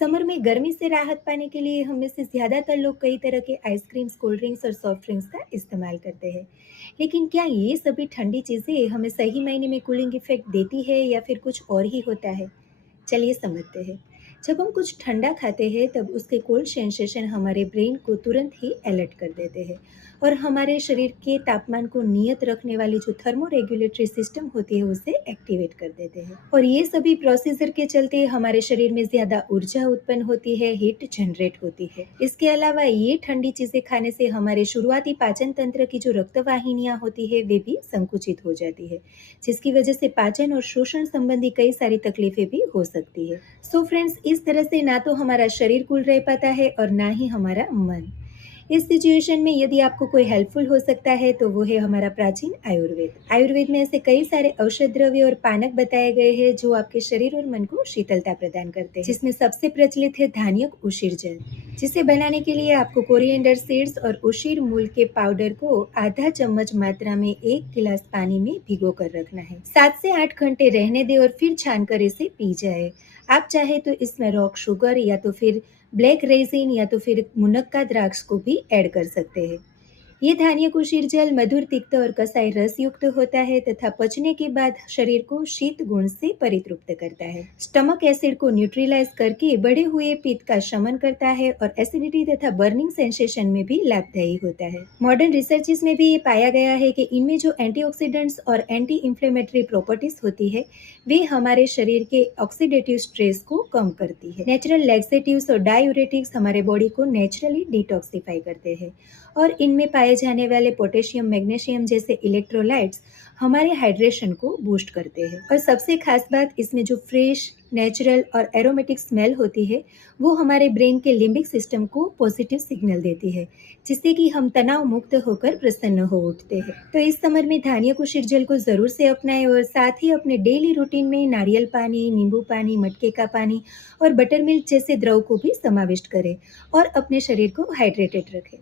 Summer में गर्मी से राहत पाने के लिए हम में से ज़्यादातर लोग कई तरह के आइसक्रीम्स, कोल्ड ड्रिंक्स और सॉफ्ट ड्रिंक्स का इस्तेमाल करते हैं। लेकिन क्या ये सभी ठंडी चीज़ें हमें सही मायने में कूलिंग इफ़ेक्ट देती है या फिर कुछ और ही होता है? चलिए समझते हैं। जब हम कुछ ठंडा खाते हैं तब उसके कोल्ड सेंसेशन हमारे ब्रेन को तुरंत ही अलर्ट कर देते हैं और हमारे शरीर के तापमान को नियत रखने वाली जो थर्मो रेगुलेटरी सिस्टम होती है उसे एक्टिवेट कर देते हैं और ये सभी प्रोसीजर के चलते हमारे शरीर में ज़्यादा ऊर्जा उत्पन्न होती है, हीट जनरेट होती है। इसके अलावा ये ठंडी चीज़ें खाने से हमारे शुरुआती पाचन तंत्र की जो रक्तवाहिनियाँ होती है वे भी संकुचित हो जाती है, जिसकी वजह से पाचन और शोषण संबंधी कई सारी तकलीफें भी हो सकती है। सो फ्रेंड्स, इस तरह से ना तो हमारा शरीर कूल रह पाता है और ना ही हमारा मन। इस सिचुएशन में यदि आपको कोई हेल्पफुल हो सकता है तो वो है हमारा प्राचीन आयुर्वेद। आयुर्वेद में ऐसे कई सारे औषध द्रव्य और पानक बताए गए हैं जो आपके शरीर और मन को शीतलता प्रदान करते हैं, जिसमें सबसे प्रचलित है धान्यक उशीर जल, जिसे बनाने के लिए आपको कोरिएंडर सीड्स और उशीर मूल के पाउडर को आधा चम्मच मात्रा में 1 गिलास पानी में भिगो कर रखना है। 7 से 8 घंटे रहने दें और फिर छानकर इसे पी जाए। आप चाहे तो इसमें रॉक शुगर या तो फिर ब्लैक रेजिन या तो फिर मुनक्का द्राक्ष को भी ऐड कर सकते हैं। ये धान्य कुशीर जल मधुर, तिक्त और कसाई रस युक्त होता है तथा पचने के बाद शरीर को शीत गुण से परितृप्त करता है। स्टमक एसिड को न्यूट्रलाइज करके बढ़े हुए पित्त का शमन करता है और एसिडिटी तथा बर्निंग सेंसेशन में भी लाभदायी होता है। मॉडर्न रिसर्चेस में भी ये पाया गया है कि इनमें जो एंटीऑक्सीडेंट्स और एंटी इंफ्लेमेटरी प्रॉपर्टीज होती है वे हमारे शरीर के ऑक्सीडेटिव स्ट्रेस को कम करती है। नेचुरल लैक्सेटिव्स और डायूरेटिक्स हमारे बॉडी को नेचुरली डिटॉक्सिफाई करते हैं और इनमें पाए जाने वाले पोटेशियम, मैग्नीशियम जैसे इलेक्ट्रोलाइट्स हमारे हाइड्रेशन को बूस्ट करते हैं। और सबसे खास बात, इसमें जो फ्रेश, नेचुरल और एरोमेटिक स्मेल होती है वो हमारे ब्रेन के लिम्बिक सिस्टम को पॉजिटिव सिग्नल देती है, जिससे कि हम तनाव मुक्त होकर प्रसन्न हो उठते हैं। तो इस समर में धान्य कुशीर जल को ज़रूर से अपनाएं और साथ ही अपने डेली रूटीन में नारियल पानी, नींबू पानी, मटके का पानी और बटर मिल्क जैसे द्रव को भी समाविष्ट करें और अपने शरीर को हाइड्रेटेड रखें।